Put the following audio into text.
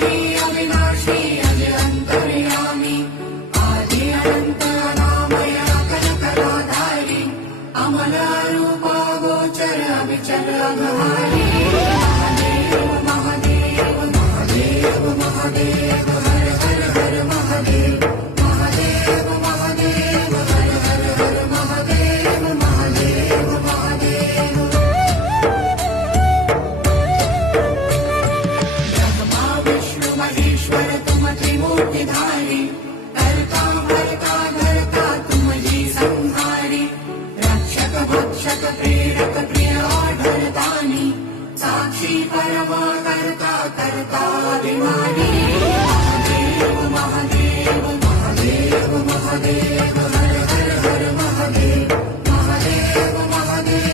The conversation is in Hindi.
काही अविनाशी अज अंतर्यामी आदि अनंत अनामय अकल कलाधारी अमल रूप गोचर अविचल अघहारी महादेव महादेव महादेव महादेव हर हर हर महादेव महादेव महादेव हर हर हर महादेव महादेव महादेव ब्रह्मा विष्णु महेश्वर तुम त्रिमूर्तिधारी कर्ता भर्ता धर्ता तुम जी संहारी रक्षक भक्षक प्रेरक प्रिय आढळतानी साक्षी परमा कर्ता कर्ता अभिमानी महादेव महादेव महादेव महादेव